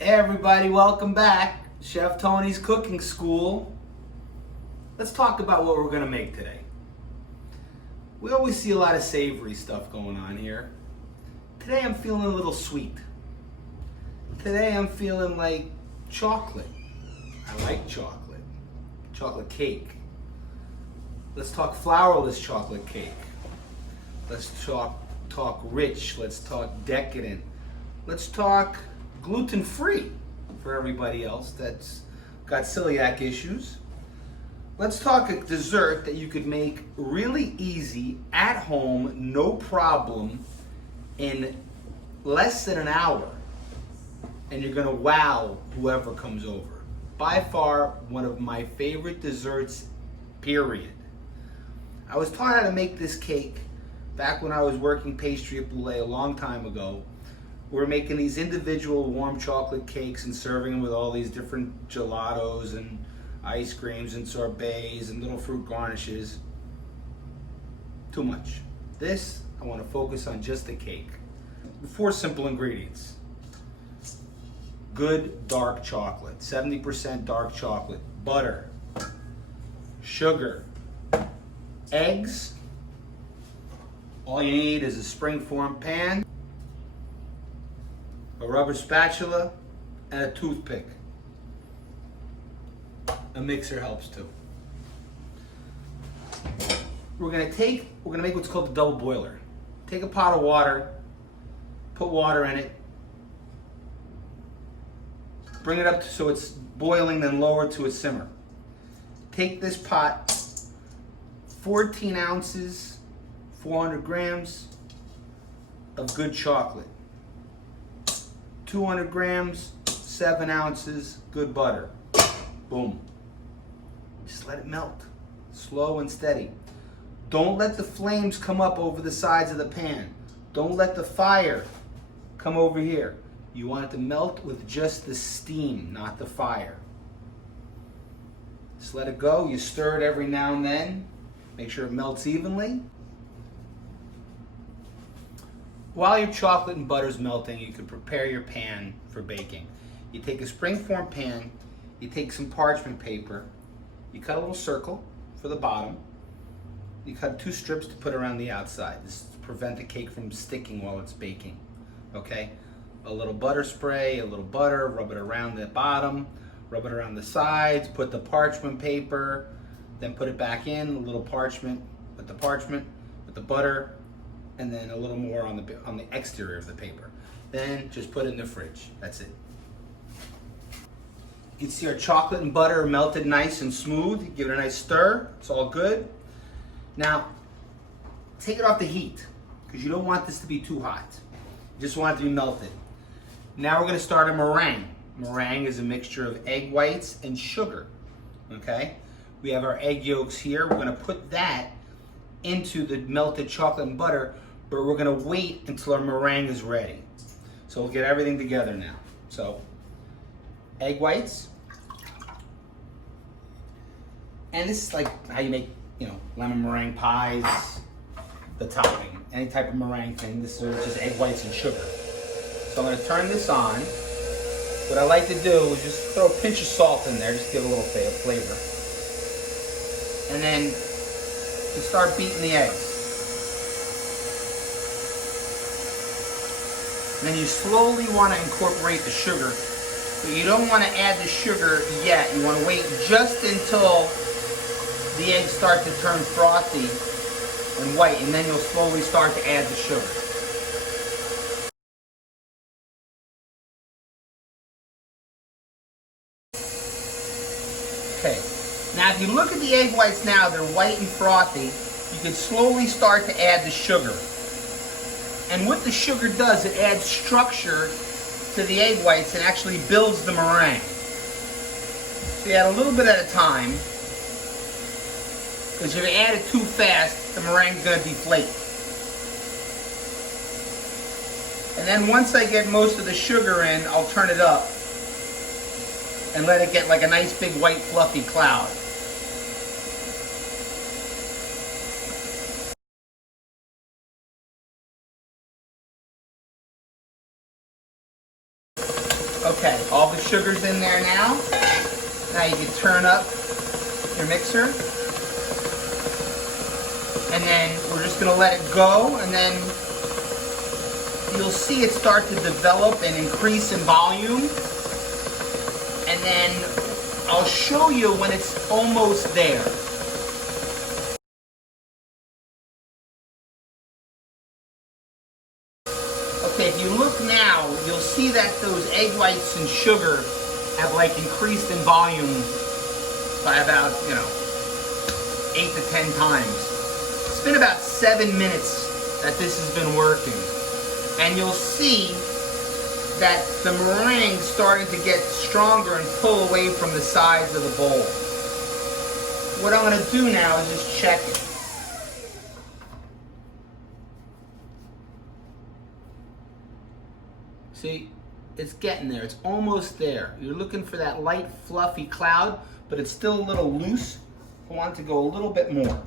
Hey everybody, welcome back. Chef Tony's Cooking School. Let's talk about what we're gonna make today. We always see a lot of savory stuff going on here. Today I'm feeling a little sweet. Today I'm feeling like chocolate. I like chocolate. Chocolate cake. Let's talk flourless chocolate cake. Let's talk rich. Let's talk decadent. Let's talk gluten-free for everybody else that's got celiac issues. Let's talk a dessert that you could make really easy at home, no problem, in less than an hour. And you're gonna wow whoever comes over. By far, one of my favorite desserts, period. I was taught how to make this cake back when I was working pastry at Boulay a long time ago. We're making these individual warm chocolate cakes and serving them with all these different gelatos and ice creams and sorbets and little fruit garnishes. Too much. This, I want to focus on just the cake. The 4 simple ingredients. Good dark chocolate, 70% dark chocolate, butter, sugar, eggs. All you need is a springform pan, a rubber spatula, and a toothpick. A mixer helps too. We're gonna make what's called the double boiler. Take a pot of water, put water in it, bring it up so it's boiling, then lower to a simmer. Take this pot, 14 ounces, 400 grams of good chocolate. 200 grams, 7 ounces, good butter. Boom. Just let it melt, slow and steady. Don't let the flames come up over the sides of the pan. Don't let the fire come over here. You want it to melt with just the steam, not the fire. Just let it go. You stir it every now and then. Make sure it melts evenly. While your chocolate and butter is melting, you can prepare your pan for baking. You take a springform pan, you take some parchment paper, you cut a little circle for the bottom, you cut 2 strips to put around the outside. This is to prevent the cake from sticking while it's baking, okay? A little butter spray, a little butter, rub it around the bottom, rub it around the sides, put the parchment paper, then put it back in, a little parchment, with the butter, and then a little more on the exterior of the paper. Then just put it in the fridge. That's it. You can see our chocolate and butter are melted nice and smooth. Give it a nice stir. It's all good. Now, take it off the heat because you don't want this to be too hot. You just want it to be melted. Now we're going to start a meringue. Meringue is a mixture of egg whites and sugar. Okay? We have our egg yolks here. We're going to put that into the melted chocolate and butter, but we're gonna wait until our meringue is ready. So we'll get everything together now. So, egg whites. And this is like how you make, lemon meringue pies, the topping, any type of meringue thing. This is just egg whites and sugar. So I'm gonna turn this on. What I like to do is just throw a pinch of salt in there, just give a little flavor. And then you start beating the eggs. And then you slowly want to incorporate the sugar, but you don't want to add the sugar yet. You want to wait just until the eggs start to turn frothy and white, and then you'll slowly start to add the sugar. Okay, now if you look at the egg whites now, they're white and frothy. You can slowly start to add the sugar. And what the sugar does, it adds structure to the egg whites and actually builds the meringue. So you add a little bit at a time, because if you add it too fast, the meringue's going to deflate. And then once I get most of the sugar in, I'll turn it up and let it get like a nice big white fluffy cloud. Okay, all the sugar's in there now. Now you can turn up your mixer. And then we're just gonna let it go, and then you'll see it start to develop and increase in volume. And then I'll show you when it's almost there. Okay, if you look now, you'll see that those egg whites and sugar have like increased in volume by about, 8 to 10 times. It's been about 7 minutes that this has been working. And you'll see that the meringue starting to get stronger and pull away from the sides of the bowl. What I'm going to do now is just check it. See, it's getting there. It's almost there. You're looking for that light, fluffy cloud, but it's still a little loose. I want it to go a little bit more.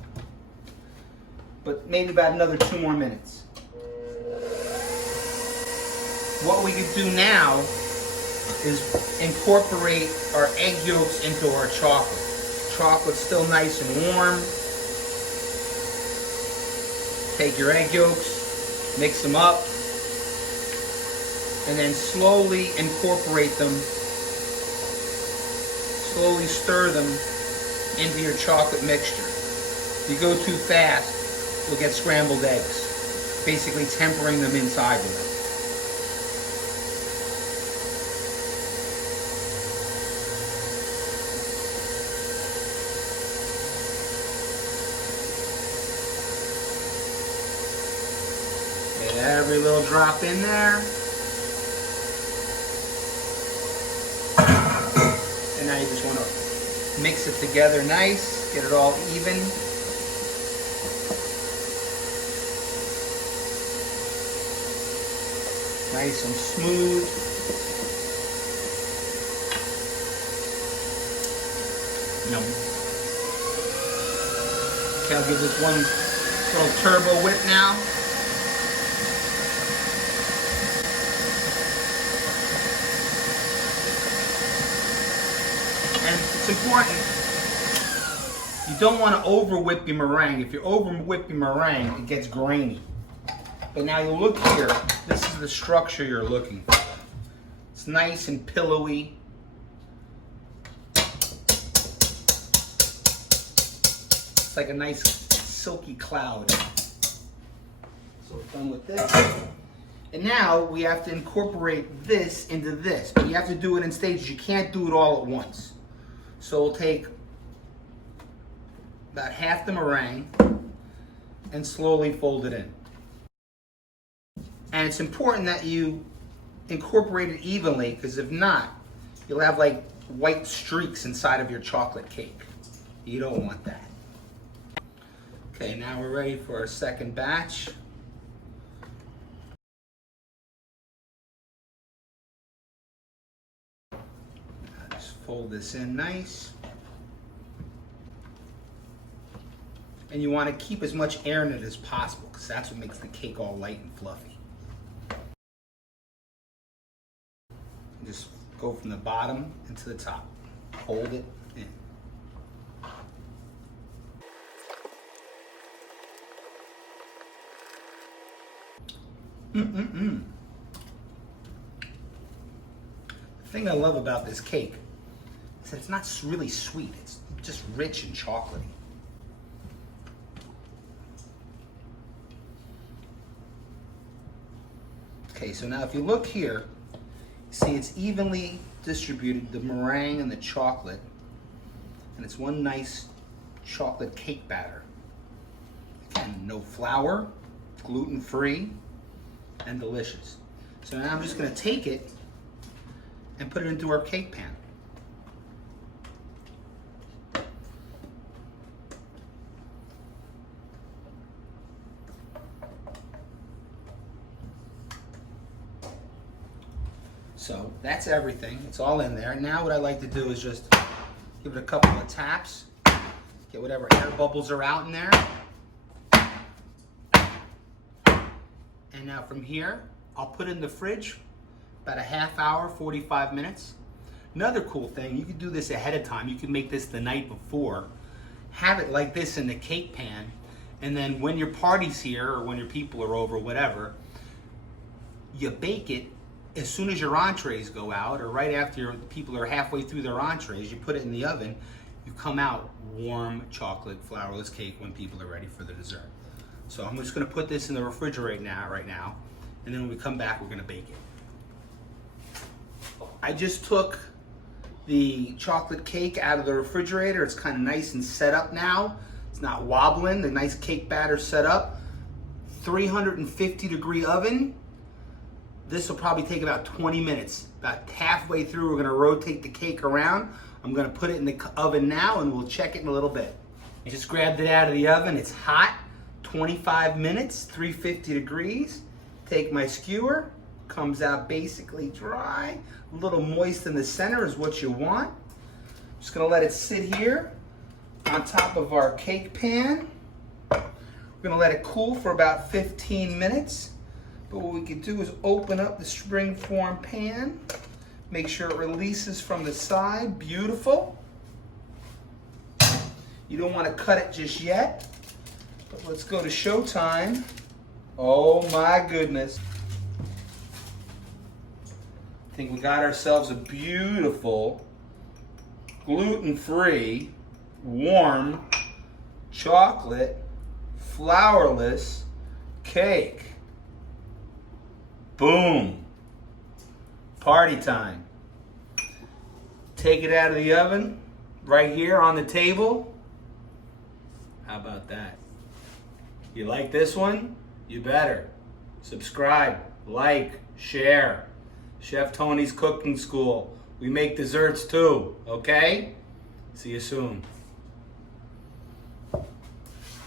But maybe about another 2 more minutes. What we could do now is incorporate our egg yolks into our chocolate. Chocolate's still nice and warm. Take your egg yolks, mix them up, and then slowly incorporate them. Slowly stir them into your chocolate mixture. If you go too fast, you'll get scrambled eggs, basically tempering them inside with them. Get every little drop in there. And now you just want to mix it together nice, get it all even. Nice and smooth. Yum. Okay, I'll give this one little turbo whip now. And it's important, you don't want to over whip your meringue. If you over whip your meringue, it gets grainy. But now you look here, this is the structure you're looking for. It's nice and pillowy. It's like a nice silky cloud. So we're done with this. And now we have to incorporate this into this. But you have to do it in stages. You can't do it all at once. So we'll take about half the meringue and slowly fold it in. And it's important that you incorporate it evenly, because if not, you'll have like white streaks inside of your chocolate cake. You don't want that. Okay, now we're ready for our second batch. Just fold this in nice. And you want to keep as much air in it as possible, because that's what makes the cake all light and fluffy. Just go from the bottom into the top. Hold it in. The thing I love about this cake is that it's not really sweet. It's just rich and chocolatey. Okay, so now if you look here, see it's evenly distributed, the meringue and the chocolate, and it's one nice chocolate cake batter. Again, no flour, gluten-free, and delicious. So now I'm just going to take it and put it into our cake pan. So that's everything. It's all in there. Now what I like to do is just give it a couple of taps, get whatever air bubbles are out in there. And now from here, I'll put it in the fridge about a half hour, 45 minutes. Another cool thing, you can do this ahead of time. You can make this the night before. Have it like this in the cake pan, and then when your party's here or when your people are over, whatever, you bake it as soon as your entrees go out, or right after your people are halfway through their entrees. You put it in the oven. You come out warm chocolate flourless cake when people are ready for the dessert. So I'm just going to put this in the refrigerator right now, and then when we come back, we're going to bake it. I just took the chocolate cake out of the refrigerator. It's kind of nice and set up now. It's not wobbling. The nice cake batter set up. 350 degree oven. This will probably take about 20 minutes. About halfway through, we're gonna rotate the cake around. I'm gonna put it in the oven now and we'll check it in a little bit. I just grabbed it out of the oven. It's hot, 25 minutes, 350 degrees. Take my skewer, comes out basically dry. A little moist in the center is what you want. Just gonna let it sit here on top of our cake pan. We're gonna let it cool for about 15 minutes. But what we can do is open up the springform pan, make sure it releases from the side. Beautiful. You don't want to cut it just yet, but let's go to showtime. Oh my goodness. I think we got ourselves a beautiful, gluten-free, warm, chocolate, flourless cake. Boom. Party time. Take it out of the oven, right here on the table. How about that? You like this one? You better. Subscribe, like, share. Chef Tony's Cooking School. We make desserts too, okay? See you soon.